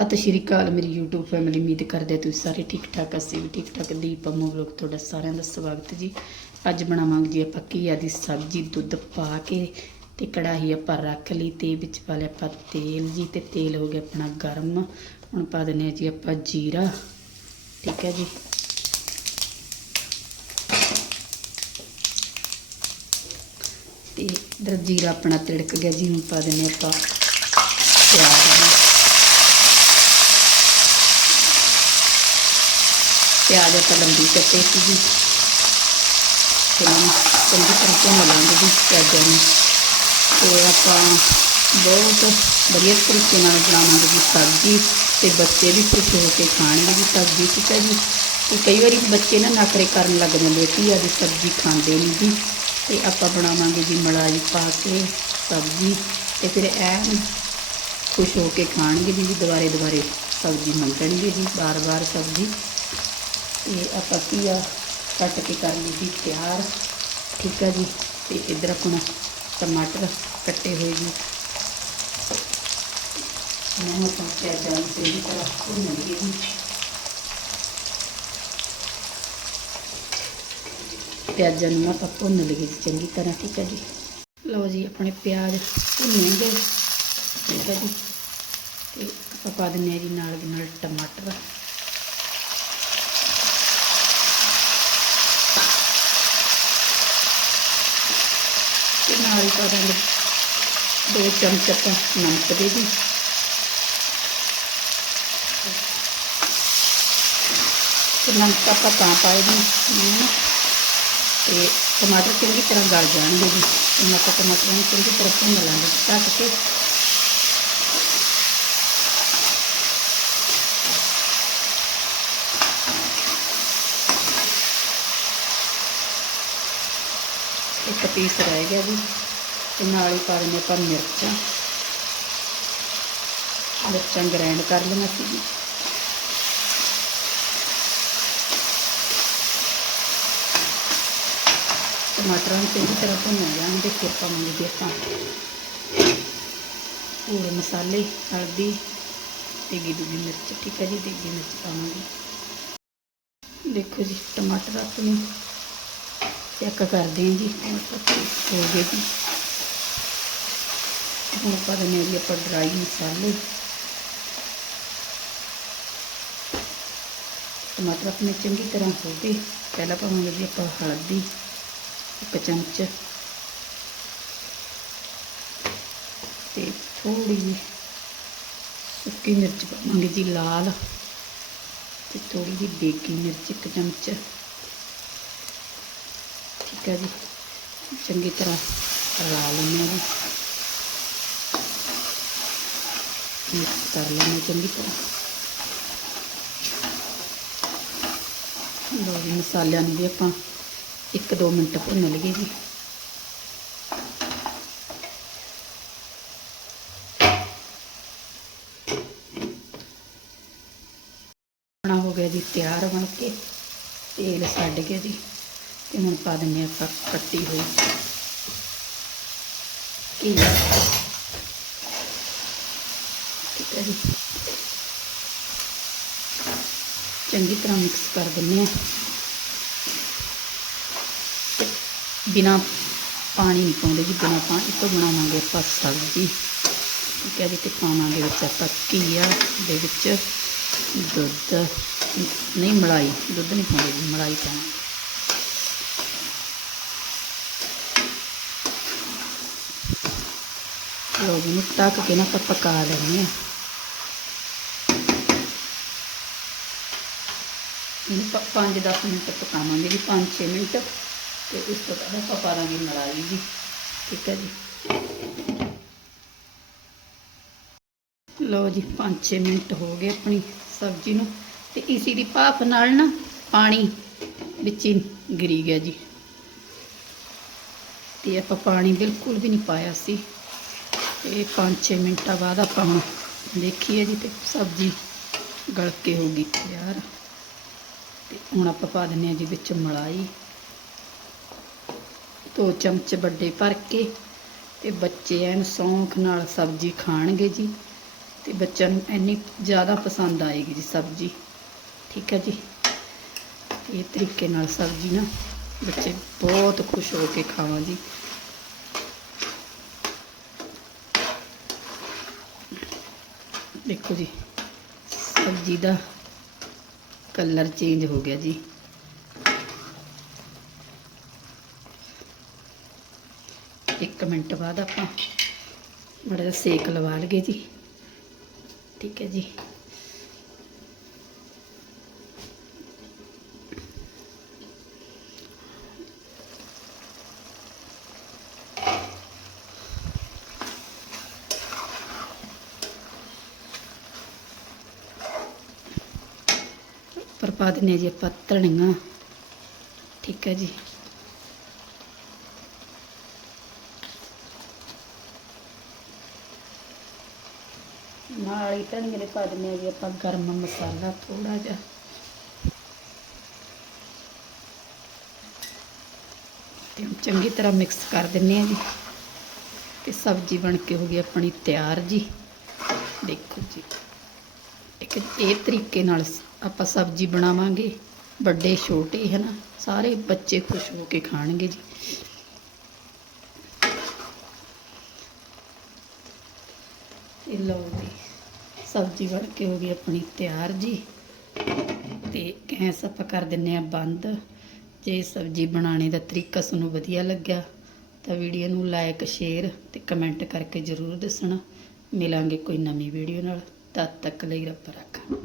ਸਤਿ ਸ਼੍ਰੀ ਅਕਾਲ, ਮੇਰੀ YouTube family ਉਮੀਦ ਕਰਦੇ ਤੁਸੀਂ ਸਾਰੇ ਠੀਕ ਠਾਕ ਅਸੀਂ ਵੀ ਠੀਕ ਠਾਕ ਦੀਪ ਅੰਮੂ ਵਲੋਗ ਤੁਹਾਡਾ ਸਾਰਿਆਂ ਦਾ ਸਵਾਗਤ ਜੀ। ਅੱਜ ਬਣਾਵਾਂਗੇ ਜੀ ਆਪਾਂ ਘੀਆ ਦੀ ਸਬਜ਼ੀ, ਦੁੱਧ ਪਾ ਕੇ ਤੇ ਕੜਾਹੀ ਆਪਾਂ ਰੱਖ ਲਈ, ਤੇ ਵਿੱਚ ਪਾ ਲਿਆ ਆਪਾਂ ਤੇਲ ਜੀ, ਤੇ ਤੇਲ ਹੋ ਗਿਆ ਆਪਣਾ ਗਰਮ। ਹੁਣ ਪਾ ਦਿੰਦੇ ਹਾਂ ਜੀ ਆਪਾਂ ਜੀਰਾ, ਠੀਕ ਹੈ ਜੀ। ਤੇ ਇਧਰ ਜੀਰਾ ਆਪਣਾ ਤਿੜਕ ਗਿਆ ਜੀ, ਹੁਣ ਪਾ ਦਿੰਦੇ ਹਾਂ ਆਪਾਂ ਪਿਆਜ਼ ਜੀ ਪਿਆਜ਼ ਆਪਾਂ ਲੰਬੀ ਕੱਟੇ ਸੀ ਜੀ ਤੇ ਹੁਣ ਚੰਗੀ ਤਰ੍ਹਾਂ ਭੁੰਨ ਲਾਂਗੇ ਜੀ ਪਿਆਜ਼ਾਂ ਨੂੰ। ਤੇ ਆਪਾਂ ਬਹੁਤ ਵਧੀਆ ਤਰੀਕੇ ਨਾਲ ਬਣਾਵਾਂਗੇ ਜੀ ਸਬਜ਼ੀ। ਤੇ ਬੱਚੇ ਵੀ ਖੁਸ਼ ਹੋ ਕੇ ਖਾਣਗੇ ਜੀ ਸਬਜ਼ੀ, ਠੀਕ ਹੈ ਜੀ। ਤੇ ਕਈ ਵਾਰੀ ਬੱਚੇ ਨਾ ਨਖਰੇ ਕਰਨ ਲੱਗ ਜਾਂਦੇ ਕਿ ਅੱਜ ਸਬਜ਼ੀ ਖਾਂਦੇ ਨਹੀਂ ਜੀ। ਤੇ ਆਪਾਂ ਬਣਾਵਾਂਗੇ ਜੀ ਮਲਾਈ ਪਾ ਕੇ ਸਬਜ਼ੀ। ਤੇ ਫਿਰ ਐਨ ਖੁਸ਼ ਹੋ ਕੇ ਖਾਣਗੇ ਜੀ ਦੁਬਾਰੇ ਦੁਬਾਰੇ ਸਬਜ਼ੀ ਮੰਗਣਗੇ ਜੀ ਬਾਰ-ਬਾਰ ਸਬਜ਼ੀ। ਤੇ ਆਪਾਂ ਘੀਆ ਕੱਟ ਕੇ ਕਰ ਲਈ ਜੀ ਤਿਆਰ। ਠੀਕ ਹੈ ਜੀ। ਤੇ ਇਧਰ ਆਪਣਾ ਟਮਾਟਰ ਕੱਟੇ ਹੋਏ ਜੀ ਮੈਂ ਆਪਾਂ ਪਿਆਜ਼ਾਂ ਨੂੰ ਚੰਗੀ ਤਰ੍ਹਾਂ ਭੁੰਨ ਲਈਏ ਜੀ। ਪਿਆਜ਼ਾਂ ਨੂੰ ਆਪਾਂ ਭੁੰਨ ਲਈਏ ਜੀ ਚੰਗੀ ਤਰ੍ਹਾਂ, ਠੀਕ ਹੈ ਜੀ। ਲਓ ਜੀ, ਆਪਣੇ ਪਿਆਜ਼ ਭੁੰਨੇ ਠੀਕ ਹੈ ਜੀ। ਤੇ ਆਪਾਂ ਪਾ ਦਿੰਦੇ ਹਾਂ ਜੀ ਨਾਲ ਦੀ ਨਾਲ ਟਮਾਟਰ। ਤੇ ਨਾਲ ਹੀ ਪਾ ਦਾਂਗੇ ਦੋ ਚਮਚ ਆਪਾਂ ਨਮਕ ਦੇ ਜੀ ਤੇ ਨਮਕ ਆਪਾਂ ਤਾਂ ਪਾਏ ਜੀ ਹਮ, ਤੇ ਟਮਾਟਰ ਚੰਗੀ ਤਰ੍ਹਾਂ ਗਲ ਜਾਣਗੇ ਜੀ ਤੇ ਆਪਾਂ ਟਮਾਟਰਾਂ ਨੂੰ ਚੰਗੀ ਤਰ੍ਹਾਂ ਭੁੰਨ ਲਾਂਗੇ। ਢੱਕ ਕੇ ਇੱਕ ਪੀਸ ਰਹਿ ਗਿਆ ਜੀ, ਤੇ ਨਾਲ ਹੀ ਪਾ ਦਿੰਦੇ ਆਪਾਂ ਮਿਰਚਾਂ। ਮਿਰਚਾਂ ਗ੍ਰਾਈਂਡ ਕਰ ਲੈਣਾ ਸੀ। ਜੀ ਟਮਾਟਰਾਂ ਨੂੰ ਚੰਗੀ ਤਰ੍ਹਾਂ ਭੁੰਨ ਜਾਣਗੇ ਫਿਰ ਪਾਵਾਂਗੇ ਜੀ ਆਪਾਂ ਪੂਰੇ ਮਸਾਲੇ, ਹਲਦੀ ਦੇਗੀ ਦੂਜੀ ਮਿਰਚ, ਠੀਕ ਹੈ ਜੀ ਦੇਗੀ ਮਿਰਚ ਪਾਵਾਂਗੇ। ਦੇਖੋ ਜੀ, ਟਮਾਟਰ ਆਪਣੇ ਚੈੱਕ ਕਰਦੇ ਹਾਂ ਜੀ ਹੁਣ ਹੋ ਗਏ ਜੀ ਹੁਣ ਪਾ ਦਿੰਦੇ ਜੀ ਆਪਾਂ ਡਰਾਈ ਮਸਾਲੇ ਟਮਾਟਰ ਆਪਣੇ ਚੰਗੀ ਤਰ੍ਹਾਂ ਹੋ ਗਏ ਪਹਿਲਾਂ ਪਾਵਾਂਗੇ ਜੀ ਆਪਾਂ ਹਲਦੀ, ਇੱਕ ਚਮਚ। ਤੇ ਥੋੜੀ ਜਿਹੀ ਸੁੱਕੀ ਮਿਰਚ ਪਾਵਾਂਗੇ ਜੀ ਲਾਲ। ਤੇ ਥੋੜੀ ਜਿਹੀ ਦੇਗੀ ਮਿਰਚ, ਇੱਕ ਚਮਚ। ਠੀਕ ਹੈ ਜੀ। ਚੰਗੀ ਤਰ੍ਹਾਂ ਰਲਾ ਲੈਂਦੇ ਹਾਂ ਜੀ। ਮਿਕਸ ਕਰ ਲੈਂਦੇ ਹਾਂ ਚੰਗੀ ਤਰ੍ਹਾਂ। ਲਓ ਜੀ, ਮਸਾਲਿਆਂ ਨੂੰ ਵੀ ਆਪਾਂ 1-2 ਮਿੰਟ ਭੁੰਨ ਲਈਏ ਜੀ। ਆਪਣਾ ਹੋ ਗਿਆ ਜੀ ਤਿਆਰ ਬਣ ਕੇ। ਤੇਲ ਛੱਡ ਗਿਆ ਜੀ। ਤੇ ਹੁਣ ਪਾ ਦਿੰਦੇ ਹਾਂ ਆਪਾਂ ਕੱਟੀ ਹੋਈ। ਘੀਆ ਠੀਕ ਹੈ ਜੀ। ਚੰਗੀ ਤਰ੍ਹਾਂ ਮਿਕਸ ਕਰ ਦਿੰਦੇ ਹਾਂ। ਤੇ ਬਿਨਾ ਪਾਣੀ ਨਹੀਂ ਪਾਉਂਦੇ ਜੀ, ਬਿਨਾ ਪਾਣੀ ਤੋਂ ਬਣਾਵਾਂਗੇ ਆਪਾਂ ਸਬਜ਼ੀ। ਠੀਕ ਹੈ ਜੀ, ਤੇ ਪਾਵਾਂਗੇ ਵਿੱਚ ਆਪਾਂ ਘੀਆ ਦੇ ਵਿੱਚ ਦੁੱਧ। ਨਹੀਂ, ਮਲਾਈ। ਦੁੱਧ ਨਹੀਂ ਪਾਉਂਦੇ ਜੀ, ਮਲਾਈ ਪਾਵਾਂਗੇ। ਲੋ ਜੀ ਨੂੰ ਢੱਕ ਕੇ ਨਾ ਆਪਾਂ ਪਕਾ ਲੈਂਦੇ ਹਾਂ। ਇਹਨੂੰ 5-10 ਮਿੰਟ ਪਕਾਵਾਂਗੇ ਜੀ 5-6 ਮਿੰਟ। ਤੇ ਉਸ ਤੋਂ ਬਾਅਦ ਆਪਾਂ ਪਾ ਦਾਂਗੇ ਮਲਾਈ ਜੀ, ਠੀਕ ਹੈ ਜੀ। ਲੋ ਜੀ 5-6 ਮਿੰਟ ਹੋ ਗਏ ਆਪਣੀ ਸਬਜ਼ੀ ਨੂੰ। ਤੇ ਇਸੀ ਦੀ ਭਾਪ ਨਾਲ ਨਾ ਪਾਣੀ ਵਿੱਚ ਹੀ ਗਿਰੀ ਗਿਆ ਜੀ। ਤੇ ਆਪਾਂ ਪਾਣੀ ਬਿਲਕੁਲ ਵੀ ਨਹੀਂ ਪਾਇਆ ਸੀ। ਇਹ 5-6 ਮਿੰਟਾਂ ਬਾਅਦ ਆਪਾਂ ਹੁਣ ਦੇਖੀਏ ਜੀ ਤੇ ਸਬਜ਼ੀ ਗਲ ਕੇ ਹੋ ਗਈ ਤਿਆਰ। ਤੇ ਹੁਣ ਆਪਾਂ ਪਾ ਦਿੰਨੇ ਆ ਜੀ ਵਿੱਚ ਮਲਾਈ। ਦੋ ਚਮਚ ਵੱਡੇ ਭਰ ਕੇ ਤੇ ਬੱਚੇ ਐਨ ਸੌਂਖ ਨਾਲ ਸਬਜ਼ੀ ਖਾਣਗੇ ਜੀ। ਤੇ ਬੱਚਿਆਂ ਨੂੰ ਇੰਨੀ ਜ਼ਿਆਦਾ ਪਸੰਦ ਆਏਗੀ ਜੀ ਸਬਜ਼ੀ। ਠੀਕ ਹੈ ਜੀ। ਇਹ ਤਰੀਕੇ ਨਾਲ ਸਬਜ਼ੀ ਨਾ ਬੱਚੇ ਬਹੁਤ ਖੁਸ਼ ਹੋ ਕੇ ਖਾਵਾਂ ਜੀ। ਦੇਖੋ ਜੀ, ਸਬਜ਼ੀ ਦਾ ਕਲਰ ਚੇਂਜ ਹੋ ਗਿਆ ਜੀ। ਇੱਕ ਮਿੰਟ ਬਾਅਦ ਆਪਾਂ ਮਾੜਾ ਜਿਹਾ ਸੇਕ ਲਵਾ ਲਈਏ ਜੀ। ਠੀਕ ਹੈ ਜੀ। ਉੱਪਰ ਪਾ ਦਿੰਦੇ ਹਾਂ ਜੀ ਆਪਾਂ ਧਨੀਆ ਠੀਕ ਹੈ ਜੀ। ਨਾਲ ਹੀ ਧਨੀਏ ਦੇ ਪਾ ਦਿੰਦੇ ਹਾਂ ਜੀ ਆਪਾਂ ਗਰਮ ਮਸਾਲਾ ਥੋੜਾ ਜਿਹਾ। ਤੇ ਚੰਗੀ ਤਰ੍ਹਾਂ ਮਿਕਸ ਕਰ ਦਿੰਦੇ ਹਾਂ ਜੀ। ਤੇ ਸਬਜ਼ੀ ਬਣ ਕੇ ਹੋ ਗਈ ਆਪਣੀ ਤਿਆਰ ਜੀ। ਦੇਖੋ ਜੀ। ਇੱਕ ਇਹ ਤਰੀਕੇ ਨਾਲ ਆਪਾਂ ਸਬਜ਼ੀ ਬਣਾਵਾਂਗੇ, ਵੱਡੇ, ਛੋਟੇ ਹੈ ਨਾ ਸਾਰੇ ਬੱਚੇ ਖੁਸ਼ ਹੋ ਕੇ ਖਾਣਗੇ ਜੀ। ਇਹ ਲਓ ਜੀ, ਸਬਜ਼ੀ ਬਣ ਕੇ ਹੋ ਗਈ ਆਪਣੀ ਤਿਆਰ ਜੀ। ਤੇ ਗੈਸ ਆਪਾਂ ਕਰ ਦਿੰਨੇ ਆ ਬੰਦ। ਜੇ ਸਬਜ਼ੀ ਬਣਾਉਣੇ ਦਾ ਤਰੀਕਾ ਤੁਹਾਨੂੰ ਵਧੀਆ ਲੱਗਿਆ, ਤਾਂ ਵੀਡੀਓ ਨੂੰ ਲਾਈਕ ਸ਼ੇਅਰ ਤੇ ਕਮੈਂਟ ਕਰਕੇ ਜ਼ਰੂਰ ਦੱਸਣਾ। ਮਿਲਾਂਗੇ ਕੋਈ ਨਵੀਂ ਵੀਡੀਓ ਨਾਲ। ਤਦ ਤੱਕ ਲਈ ਰੱਬ ਰੱਖਾ।